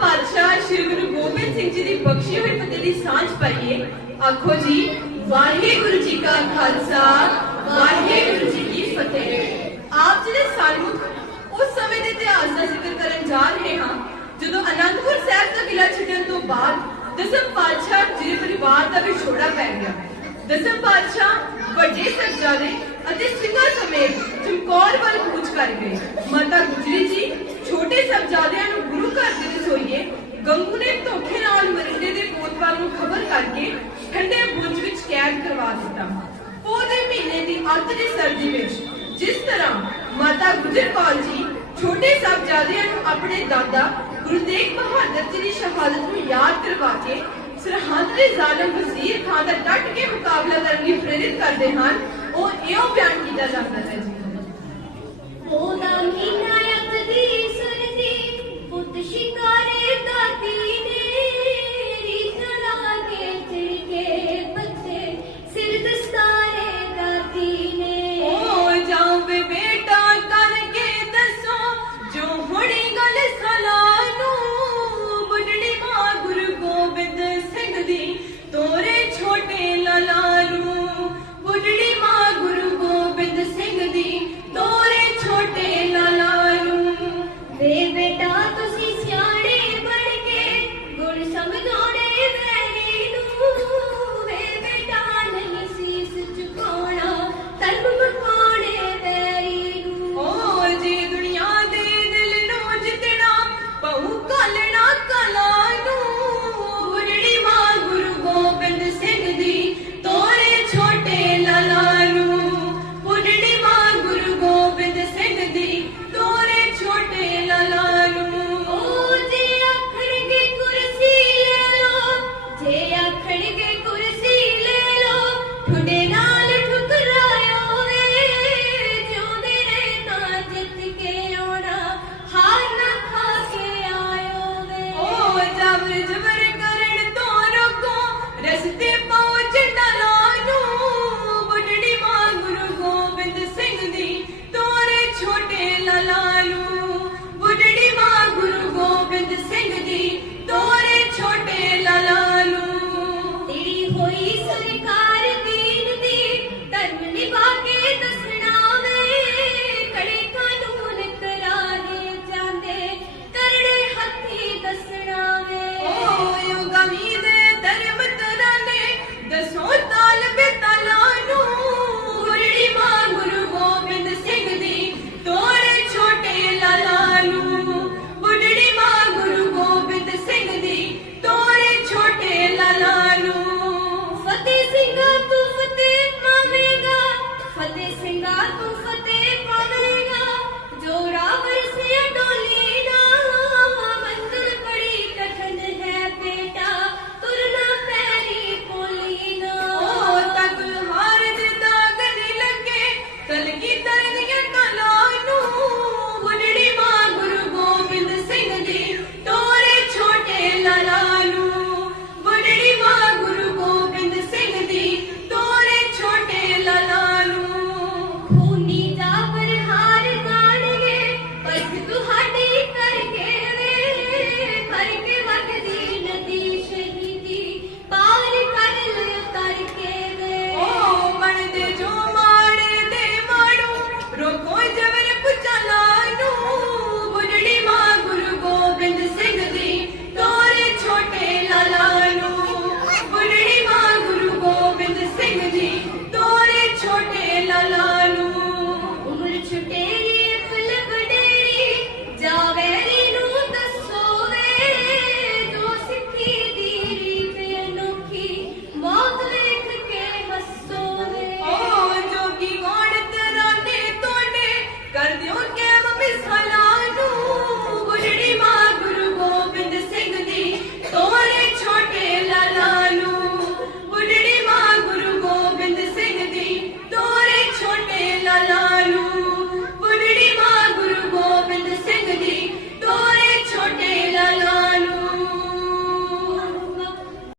ਪਾਤਸ਼ਾਹ ਸ੍ਰੀ ਗੁਰੂ ਗੋਬਿੰਦ ਸਿੰਘ ਜੀ ਦੀ ਬਖਸ਼ੀ ਹੋਈ ਫਤਿਹ ਦੀ ਸਾਂਝ ਪਾਈਏ। ਆਖੋ ਜੀ, ਵਾਹਿਗੁਰੂ ਜੀ ਕਾ ਖਾਲਸਾ, ਵਾਹਿਗੁਰੂ ਜੀ ਕੀ ਫਤਿਹ। ਆਪ ਜੀ ਦੇ ਸਨਮੁਖ ਉਸ ਸਮੇਂ ਦੇ ਇਤਿਹਾਸ ਦਾ ਜ਼ਿਕਰ ਕਰਨ ਜਾ ਰਹੇ ਹਾਂ, ਜਦੋਂ ਅਨੰਦਪੁਰ ਸਾਹਿਬ ਦਾ ਕਿਲਾ ਛੱਡਣ ਤੋਂ ਬਾਅਦ ਦਸਮ ਪਾਤਸ਼ਾਹ ਜੀ ਪਰਿਵਾਰ ਦਾ ਵਿਛੋੜਾ ਪੈ ਗਿਆ। ਦਸਮ ਪਾਤਸ਼ਾਹ ਵੱਡੇ ਸਾਹਿਬਜ਼ਾਦੇ ਅਤੇ ਸਿੰਘਾਂ ਸਮੇਤ ਚਮਕੌਰ ਵੱਲ ਕੂਚ ਕਰ ਗਏ। ਮਾਤਾ ਗੁਜਰੀ ਜੀ ਛੋਟੇ ਸਾਹਿਬਜ਼ਾਦਿਆਂ ਨੂੰ ਗੁਰੂ ਘਰ ਦੇ ਰਸੋਈਏ ਗੰਗੂ ਨੇ ਧੋਖੇ ਨਾਲ ਮਰਿੰਡੇ ਦੇ ਕੋਤਵਾਲ ਨੂੰ ਖਬਰ ਕਰਕੇ ਠੰਡੇ ਬੁਰਜ ਵਿੱਚ ਕੈਦ ਦਿੱਤਾ ਪੋਹ ਦੇ ਮਹੀਨੇ ਦੀ ਅੱਤ ਦੀ ਸਰਦੀ ਵਿੱਚ, ਜਿਸ ਤਰ੍ਹਾਂ ਮਾਤਾ ਗੁਜਰ ਕੌਰ ਜੀ ਛੋਟੇ ਸਾਹਿਬਜ਼ਾਦਿਆਂ ਨੂੰ ਆਪਣੇ ਦਾਦਾ ਗੁਰੂ ਤੇਗ ਬਹਾਦਰ ਜੀ ਦੀ ਸ਼ਹਾਦਤ ਨੂੰ ਯਾਦ ਕਰਵਾ ਕੇ ਸਰਹੰਦ ਦੇ ਜ਼ਾਲਮ ਵਜ਼ੀਰ ਖਾਨ ਦਾ ਡਟ ਕੇ ਮੁਕਾਬਲਾ ਕਰਨ ਲਈ ਪ੍ਰੇਰਿਤ ਕਰਦੇ ਹਨ, ਉਹ ਇਉਂ ਬਿਆਨ ਕੀਤਾ ਜਾਂਦਾ ਹੈ ਜੀ। la Amen.